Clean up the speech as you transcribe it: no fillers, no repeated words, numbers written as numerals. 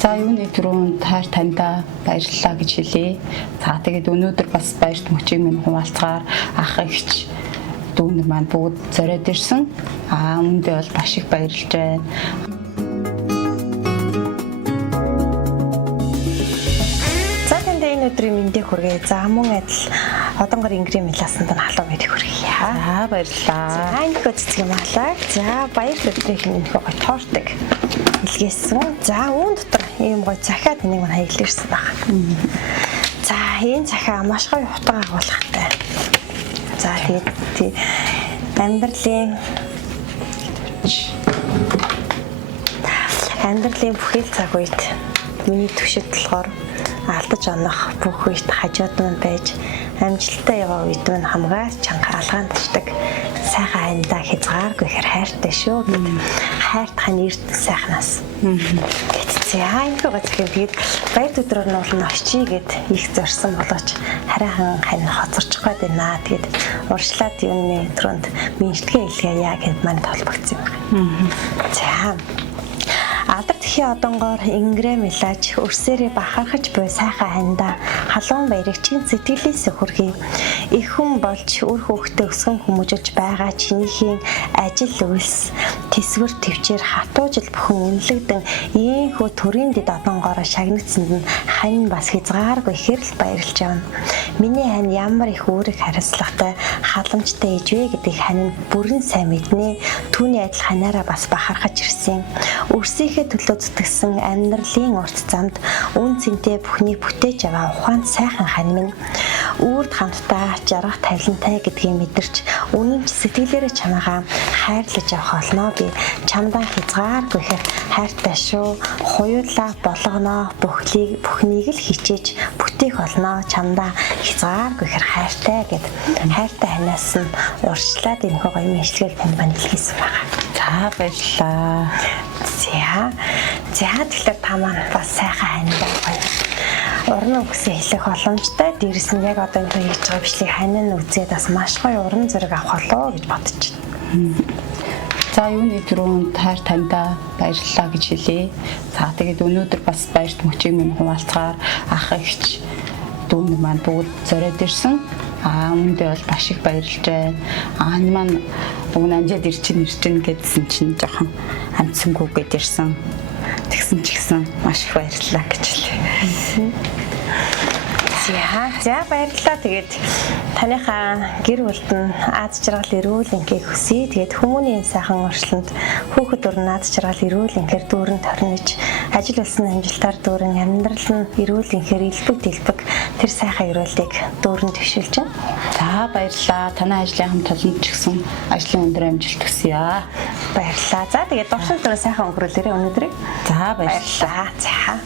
За юуны түрүүнд таар таньда баярлалаа гэж хэлье. За тэгээд өнөөдөр бас баярт мөчийг минь хуваалцгаар ах эгч дүүнер маань бүгд зориод ирсэн. Үүндээ бол маш их баярлж байна. За танд энэ өдрийн мэндийг хүргэе. За мөн адил одонгор ингрэм мэласанд нь халуун мэндийг хүргэе. За баярлалаа. За энэ хөө цэцгийн малаа. За баяр өдрийн мэндийг гоё тоортыг илгээсэн. За үүн дотор ийм гоё захиад энийг мань хаягдлаарсан байна. За энэ захиа маш гоё утга агуулгатай. За тэгээд амьдралын бүхэл цаг үед миний төвшөд болохоор алдаж онох бүх үед хажууд нь байж амжилттай яваа үед нь хамгаас чанга алгаандчдаг сайхан хайндаа хязгааргүй ихэр хайртай шүү гэдэг хайртахын эрдэнэ сайхнаас за энэ гацхийг тэгээд баяр өдрөөр нь бол очие гэд их зорсон болооч хараахан хань хоцорчих гээд байна. Тэгээд уршлаад юуны түрүүнд минжтгээ илгээе гэд манд толбогдсон юм байна. За алдар тхийн одонгоор ингрэм илааж өрсөөрөө бахархаж буй сайхан хандаа халуун баярыг чин сэтгэлээс хүргэе. Их хүн болж үр хөвгтөө өсгөн хүмүүжүүлж байгаа чинийхийн ажил үйлс тэсвэр төвчээр хатуужил бүхэн үнэлэгдэн ийхүү төрийн дэд одонгоор шагнагдсанд нь хань бас хязгааргүй ихэрл баярлж явна. Миний хань ямар их үүрэг хариуцлагатай халамжтай ээж вэ гэдгийг хань бүрэн сайн мэднэ. Түүний адил ханаараа бас бахархаж ирсэн. Өрсийнхээ төлөө зүтгэсэн амьдралын урт замд үн цэнтэй бүхнийг бүтээж аваа ухаан сайхан хань минь үрд хамтдаа жаргах тавилантай гэдгийг мэдэрч үнэн сэтгэлээрээ чамаагаа хайрлаж явах олноо би чамдаа хязгааргүй ихэр хайртай шүү хуйлаа болгоноо бүхнийг л хичээж бүтээх олноо чамдаа хязгааргүй ихэр хайртай гэд хайртай ханаас нь урьдчилаад энэ гоё мэдлэгийг танд мань илгээсэн байгаа. За баярлалаа. За тэгэхээр та маань бас сайхан хандаа гоё. Уран өгсөн хэлэх боломжтой. Дээрээс нь яг одоо энэ хийж байгаа бичлэгийг ханаа үзээд бас маш гоё уран зориг авах болоо гэж бодож байна. За юуны түрүүнд таар таньда баярлалаа гэж хэлье. За тэгээд өнөөдөр бас баярт мөчийг минь хуваалцгаар ах эгч дүүнер маань бүгд зориод ирсэн. Үүндээ бол маш их баярлж байна. Энэ маань бүгд амжаад ирчин гэдсэн чинь жоохон амцсангүй гээд ирсэн. Тэгсэн ч гэсэн маш их баярлалаа гэж хэлье. За баярлалаа. Тэгээд таныхаа гэр бүлд нь аз жаргал эрүүл инхийг хүсье. Тэгээд хүмүүний сайхан орчлонд хүүхэд өрн аз жаргал эрүүл инхээр дүүрэн торнож ажил болсон амжилтаар дүүрэн амьдрал нь эрүүл инхээр илбэг дэлбэг тэр сайхан эрүүлийг дүүрэн төвшүүлж байна. За баярлалаа. Танай ажлын талд ч гэсэн ажлын өндөр амжилт хүсье. Баярлалаа. За тэгээд дуршин төрөө сайхан өнгөрүүлээрэй өнөөдрийг. За баярлалаа. За.